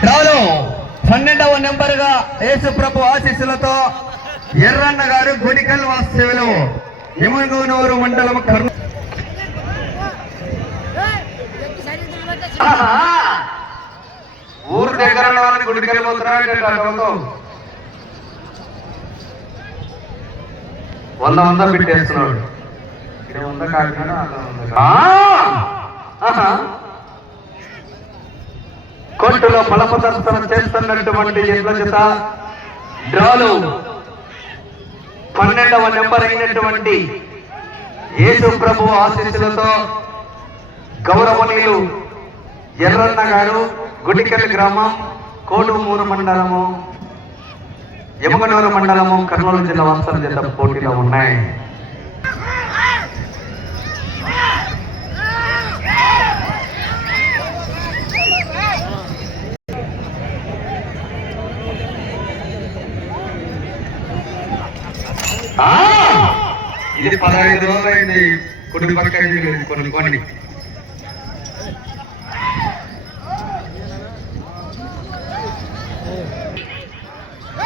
డ్రాలో పన్నెండవ నెంబర్గా యేసు ప్రభు ఆశీస్సులతో ఎర్రన్న గారు గుడికల్ వాస్తవ్యులు యమగనూరు మండలం ఆహా! ఊరు దగ్గర వంద వంద పెట్టేస్తున్నాడు. ఇక్కడ వంద కాకినాడ వంద కోర్టులో ఆ! చేస్తున్నటువంటి ఎడ్ల చేత డ్రాలు పన్నెండవ నెంబర్ అయినటువంటి యేసు ప్రభు ఆశీస్సులతో గౌరవనీయులు ఎర్రన్న గారు గుడికల్ గ్రామం కోడుమూరు మండలము యమగనూరు మండలము కర్నూలు జిల్లా వంశం జత పోటీలో ఉన్నాయి ఇది పదహైదు రోజులైంది. కొన్ని పక్క కొన్ని కొన్ని.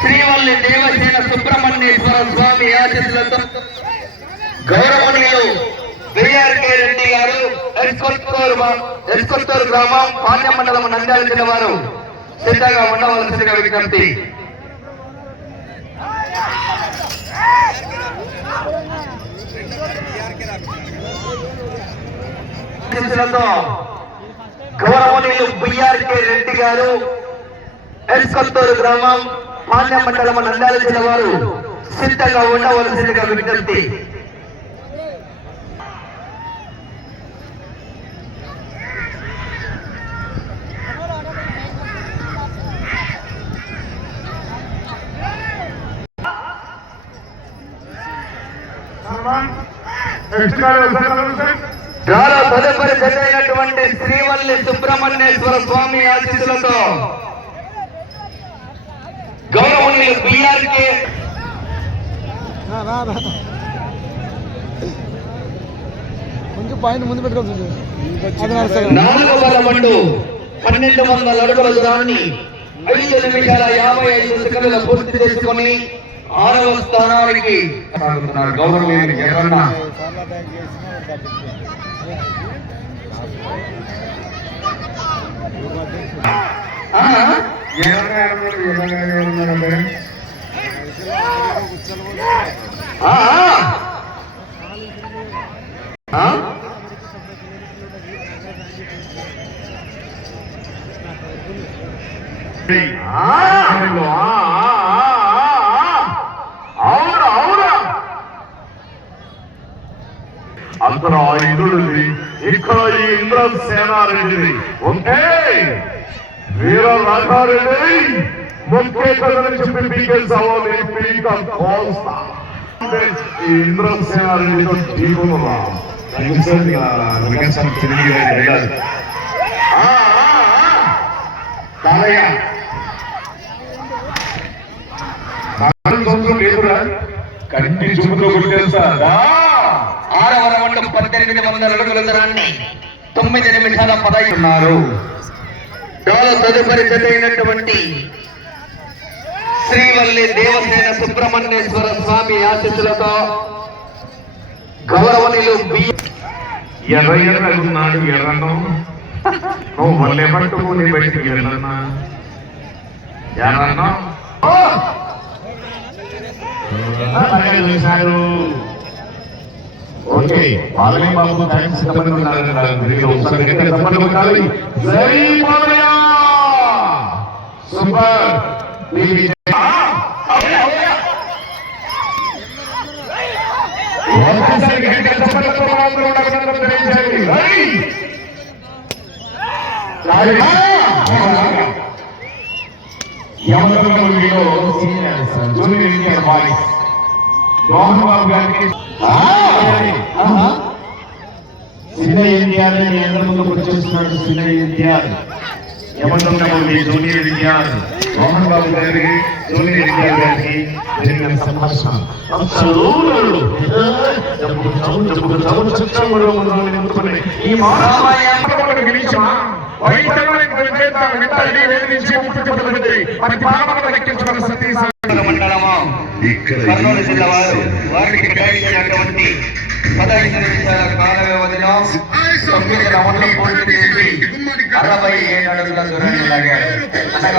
శ్రీవల్లి దేవసేన సుబ్రహ్మణ్యేశ్వర స్వామి ఆశీస్సులతో గౌరవనీయులు బిఆర్కే రెడ్డి గారు ఎస్కొత్తూరు మా- గ్రామం పాండ్య మండలం నంద్యాల జిల్లా వారు. సిద్ధంగా ఉండవలసిన విజ్ఞప్తి. గౌరవనీయులు బిఆర్కే రెడ్డి గారు ఎస్కొత్తూరు గ్రామం పాండ్య మండలం నంద్యాల జిల్లా వారు సిద్ధంగా ఉండవలసిందిగా విజ్ఞప్తి. చాలా తదుపరి జరిగినటువంటి శ్రీవల్లి సుబ్రహ్మణ్యేశ్వర స్వామి ఆశీస్సులతో గౌరవనీయులు బిఆర్కే కొంచెం పైన ముందు పెట్టుకోవచ్చు అది నడుస్తుంది నాలుగు వందల మండు పన్నెండు వందల అడుగుల దూరాన్ని ఐదు నిమిషాల యాభై ఐదు సెకండ్ల పూర్తి చేసుకొని ఆరవ స్థానానికి సాగుతున్నారు. ఎర్రన్న ఆ? ఆ? ఆ? ఆ? అవును అవును అక్కడ ఆ ఇంద్రుడిది ఇక్కడ ఈ ఇంద్ర సేనారెడ్డిది ఓకే వీర రాఘారెడ్డి ముఖ్య చెప్పి పీకేసావో నేను పీక కోస్తా. ఇంద్ర సేనారెడ్డితో ఢీకునురా కాదయ్య కంటి చూపుతో కొట్టేస్తా ఆరవ రౌండ్ పద్దెనిమిది వందల అడుగుల దూరాన్ని తొమ్మిది నిమిషాల చాలా తదుపరి జతైనటువంటి శ్రీవల్లి దేవసేన సుబ్రహ్మణ్యేశ్వర స్వామి ఆశీస్సులతో గౌరవనీయులు బి ఎర్ర ఎర్ర ఉన్నాడు ఎర్రను. నువ్వు వల్లే పట్టుకుని బయటికి వెళ్ళన్నా ఎర్రను అలాగే చూశారు ఓకే. పాలనే బాబు టైం సిద్ధపడి ఉన్నారు మీరు ఒకసారి గట్టిగా. జై! సూపర్? ఒక్కసారి junior Indian boys Mohan Babu గారికి చిన్న ఎన్టీఆర్ అని అందరి ముందు వచ్చేస్తున్నాడు చిన్న ఎన్టీఆర్ యమగంగలో జూనియర్ ఎన్టీఆర్ మోహన్ బాబు గారికి జూనియర్ ఎన్టీఆర్ గారికి జరిగిన సంభాషణ. అసలు ఈ మానవ గెలిచమా వైద్యానికి వెంటాడి వెంటాడి అరవై ఏడు అడుగుల దూరాన్ని లాగారు అనగా